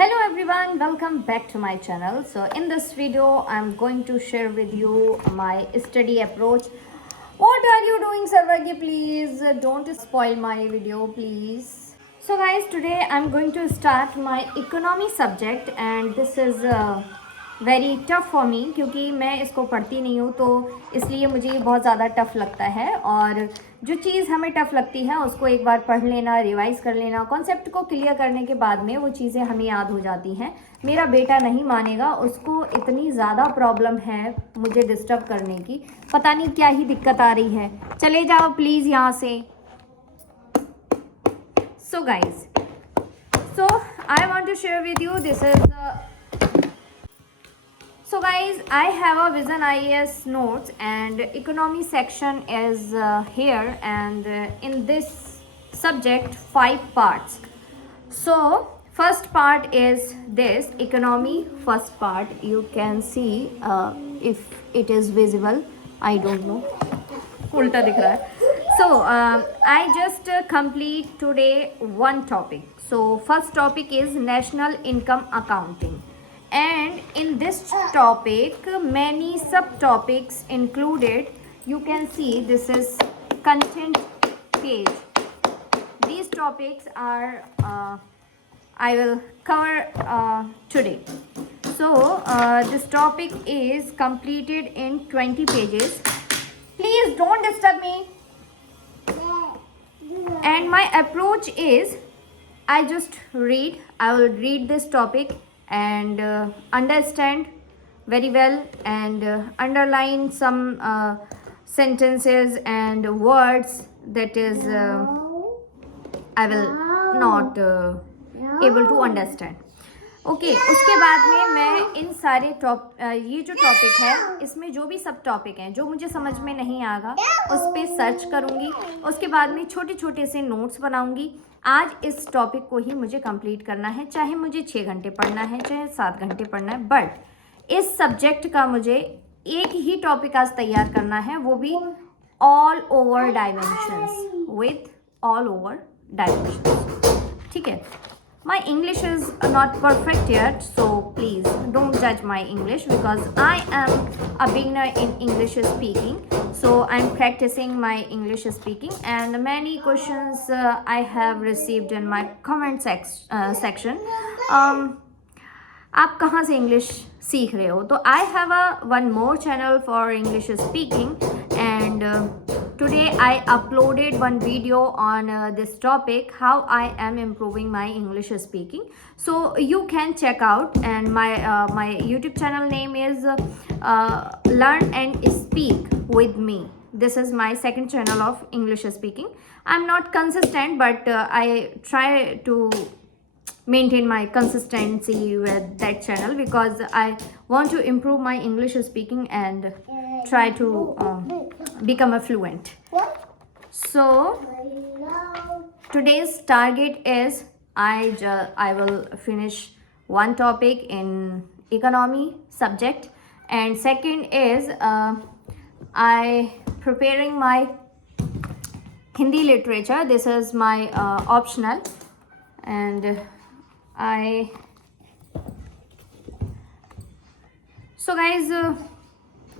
Hello everyone, welcome back to my channel. So in this video I'm going to share with you my study approach. What are you doing, Sarvagya? Please don't spoil my video, please. So guys, today I'm going to start my economy subject and this is very tough for me क्योंकि मैं इसको पढ़ती नहीं हूँ, तो इसलिए मुझे ये बहुत ज़्यादा टफ़ लगता है। और जो चीज़ हमें टफ़ लगती है उसको एक बार पढ़ लेना, रिवाइज़ कर लेना, कॉन्सेप्ट को क्लियर करने के बाद में वो चीज़ें हमें याद हो जाती हैं। मेरा बेटा नहीं मानेगा, उसको इतनी ज़्यादा प्रॉब्लम है मुझे डिस्टर्ब करने की, पता नहीं क्या ही दिक्कत आ रही है। चले जाओ प्लीज़ यहाँ से। So guys, so I want to share with you this is so guys, I have a Vision IAS notes and economy section is here, and in this subject 5 parts. So first part is this economy. First part you can see if it is visible, I don't know, ulta dikh raha hai. So I just complete today one topic. So first topic is national income accounting, and in this topic many subtopics included. You can see this is content page. These topics are I will cover today. So this topic is completed in 20 pages. Please don't disturb me. And my approach is I will read this topic and understand very well and underline some sentences and words that is I will not able to understand. Okay उसके बाद में मैं इन सारे ये जो टॉपिक है इसमें जो भी सब टॉपिक हैं जो मुझे समझ में नहीं आएगा उस पर सर्च करूँगी। उसके बाद में छोटे छोटे से नोट्स बनाऊँगी। आज इस टॉपिक को ही मुझे कंप्लीट करना है, चाहे मुझे 6 घंटे पढ़ना है, चाहे 7 घंटे पढ़ना है, बट इस सब्जेक्ट का मुझे एक ही टॉपिक आज तैयार करना है, वो भी all over dimensions, with all over dimensions. ठीक है। My English is not perfect yet, so please don't judge my English because I am a beginner in English speaking. So I'm practicing my English speaking, and many questions I have received in my comment section. आप कहाँ से इंग्लिश सीख रहे हो? तो I have one more channel for English speaking, and today I uploaded one video on this topic, how I am improving my English speaking. So you can check out, and my YouTube channel name is Learn and Speak with me. This is my second channel of English speaking. I'm not consistent, but I try to maintain my consistency with that channel because I want to improve my English speaking and try to become a fluent. So today's target is I will finish one topic in economy subject, and second is I preparing my Hindi literature. This is my optional, and so guys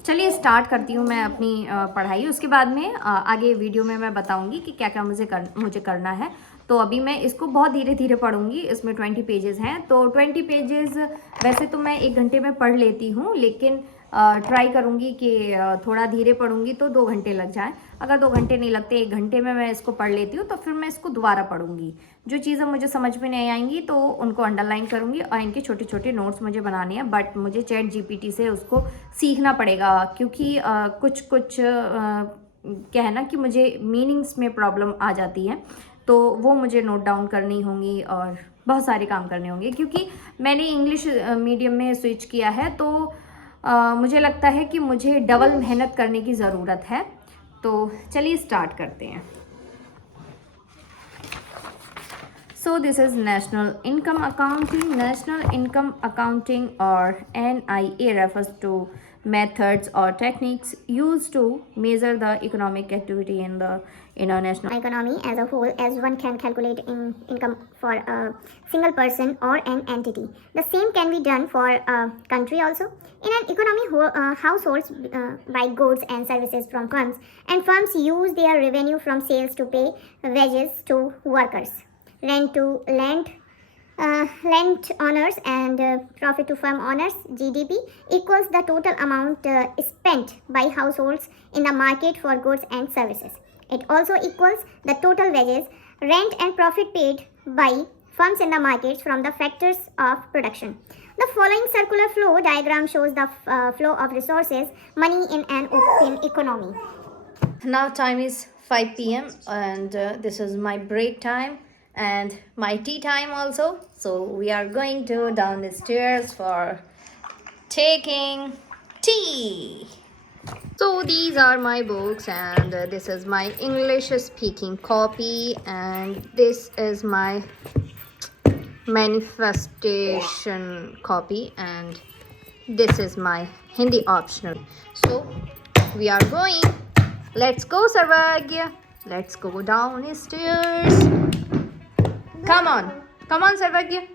चलिए स्टार्ट करती हूँ मैं अपनी पढ़ाई। उसके बाद में आगे वीडियो में मैं बताऊँगी कि क्या क्या मुझे करना है। तो अभी मैं इसको बहुत धीरे धीरे पढ़ूँगी। इसमें 20 पेजेस हैं, तो 20 पेजेस वैसे तो मैं 1 घंटे में पढ़ लेती हूँ, लेकिन ट्राई करूँगी कि थोड़ा धीरे पढ़ूँगी तो 2 घंटे लग जाएं। अगर 2 घंटे नहीं लगते, 1 घंटे में मैं इसको पढ़ लेती हूँ, तो फिर मैं इसको दोबारा पढ़ूँगी। जो चीज़ें मुझे समझ में नहीं आएंगी तो उनको अंडरलाइन करूँगी और इनके छोटे छोटे नोट्स मुझे बनाने हैं। बट मुझे चैट जीपीटी से उसको सीखना पड़ेगा, क्योंकि कुछ क्या है ना कि मुझे मीनिंग्स में प्रॉब्लम आ जाती है, तो वो मुझे नोट डाउन करनी होंगी और बहुत सारे काम करने होंगे। क्योंकि मैंने इंग्लिश मीडियम में स्विच किया है, तो मुझे लगता है कि मुझे डबल मेहनत करने की ज़रूरत है। तो चलिए स्टार्ट करते हैं। So this is National Income Accounting. National Income Accounting, or NIA, refers to methods or techniques used to measure the economic activity in the in our national economy as a whole, as one can calculate income for a single person or an entity. The same can be done for a country also. In an economy, households buy goods and services from firms, and firms use their revenue from sales to pay wages to workers, rent to land owners, and profit to firm owners. GDP equals the total amount spent by households in the market for goods and services. It also equals the total wages, rent, and profit paid by firms in the markets from the factors of production. The following circular flow diagram shows the flow of resources, money in an open economy. Now time is 5 p.m. and this is my break time and my tea time also. So we are going to down the stairs for taking tea. So these are my books and this is my English speaking copy and this is my manifestation copy and this is my Hindi optional. So we are going. Let's go, Sarvagya. Let's go downstairs. Come on, Sarvagya.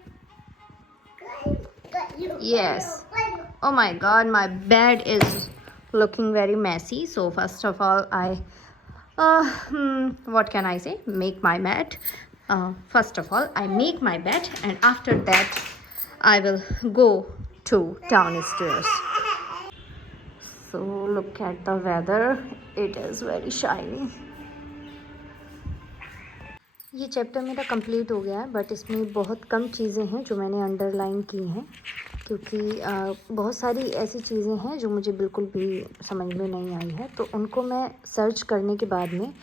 Yes. Oh my God, my bed is looking very messy. So first of all, what can I say? Make my bed. First of all, I make my bed, and after that, I will go to downstairs. So look at the weather. It is very shiny. ये चैप्टर मेरा कंप्लीट हो गया है बट इसमें बहुत कम चीज़ें हैं जो मैंने अंडरलाइन की हैं क्योंकि बहुत सारी ऐसी चीज़ें हैं जो मुझे बिल्कुल भी समझ में नहीं आई है तो उनको मैं सर्च करने के बाद में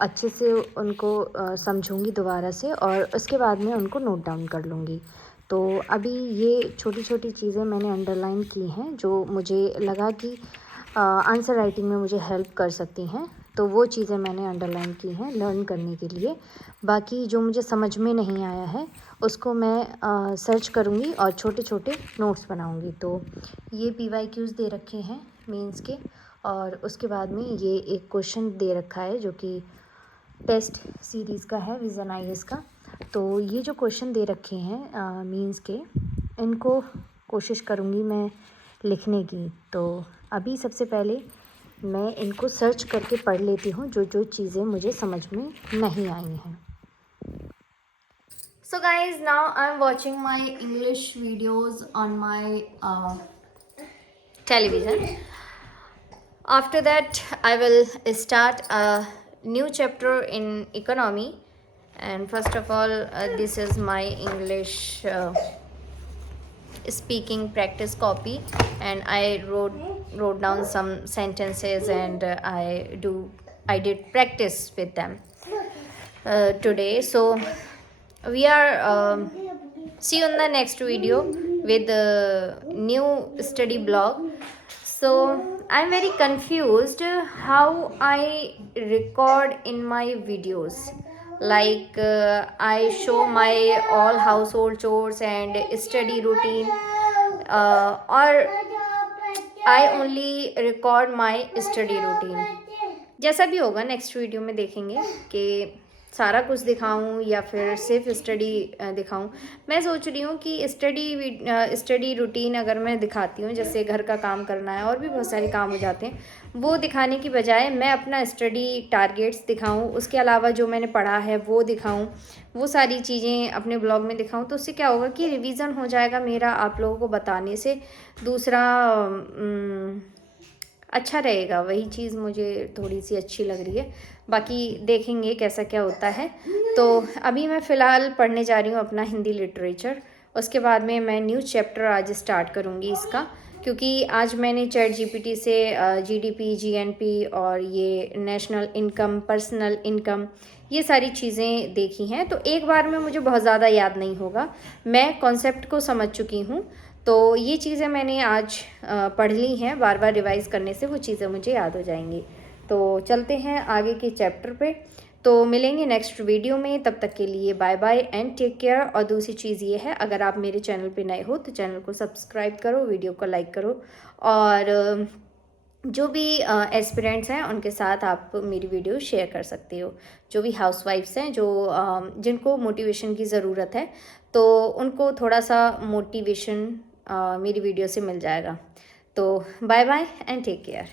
अच्छे से उनको समझूंगी दोबारा से और उसके बाद में उनको नोट डाउन कर लूँगी। तो अभी ये छोटी छोटी चीज़ें मैंने अंडरलाइन की हैं जो मुझे लगा कि आंसर राइटिंग में मुझे हेल्प कर सकती हैं, तो वो चीज़ें मैंने अंडरलाइन की हैं लर्न करने के लिए। बाकी जो मुझे समझ में नहीं आया है उसको मैं सर्च करूँगी और छोटे छोटे नोट्स बनाऊँगी। तो ये PYQs दे रखे हैं मेंस के और उसके बाद में ये एक क्वेश्चन दे रखा है जो कि टेस्ट सीरीज़ का है विज़न IAS का। तो ये जो क्वेश्चन दे रखे हैं मेंस के, इनको कोशिश करूँगी मैं लिखने की। तो अभी सबसे पहले मैं इनको सर्च करके पढ़ लेती हूँ जो जो चीज़ें मुझे समझ में नहीं आई हैं। So guys, now I'm watching my English videos on my television. After that, I will start a new chapter in economy. And first of all, this is my English speaking practice copy, and I wrote down some sentences and I did practice with them today. So we are see you in the next video with the new study blog. So I'm very confused how I record in my videos. Like I show my all household chores and study routine or I only record my study routine. जैसा भी होगा next video में देखेंगे कि सारा कुछ दिखाऊं या फिर सिर्फ स्टडी दिखाऊं। मैं सोच रही हूँ कि स्टडी रूटीन अगर मैं दिखाती हूँ, जैसे घर का काम करना है और भी बहुत सारे काम हो जाते हैं, वो दिखाने की बजाय मैं अपना स्टडी टारगेट्स दिखाऊं, उसके अलावा जो मैंने पढ़ा है वो दिखाऊं, वो सारी चीज़ें अपने ब्लॉग में दिखाऊं। तो उससे क्या होगा कि रिवीजन हो जाएगा मेरा आप लोगों को बताने से। दूसरा अच्छा रहेगा, वही चीज़ मुझे थोड़ी सी अच्छी लग रही है। बाकी देखेंगे कैसा क्या होता है। तो अभी मैं फ़िलहाल पढ़ने जा रही हूँ अपना हिंदी लिटरेचर, उसके बाद में मैं न्यू चैप्टर आज स्टार्ट करूँगी इसका, क्योंकि आज मैंने ChatGPT से GDP, GNP और ये नेशनल इनकम, पर्सनल इनकम, ये सारी चीज़ें देखी हैं। तो एक बार में मुझे बहुत ज़्यादा याद नहीं होगा, मैं कॉन्सेप्ट को समझ चुकी हूँ। तो ये चीज़ें मैंने आज पढ़ ली हैं, बार बार रिवाइज़ करने से वो चीज़ें मुझे याद हो जाएंगी। तो चलते हैं आगे के चैप्टर पे। तो मिलेंगे नेक्स्ट वीडियो में, तब तक के लिए bye bye and take care. और दूसरी चीज़ ये है, अगर आप मेरे चैनल पे नए हो तो चैनल को सब्सक्राइब करो, वीडियो को लाइक करो और जो भी एस्पिरेंट्स हैं उनके साथ आप मेरी वीडियो शेयर कर सकते हो। जो भी हाउसवाइफ्स हैं जो जिनको मोटिवेशन की ज़रूरत है, तो उनको थोड़ा सा मोटिवेशन मेरी वीडियो से मिल जाएगा। तो bye bye and take care.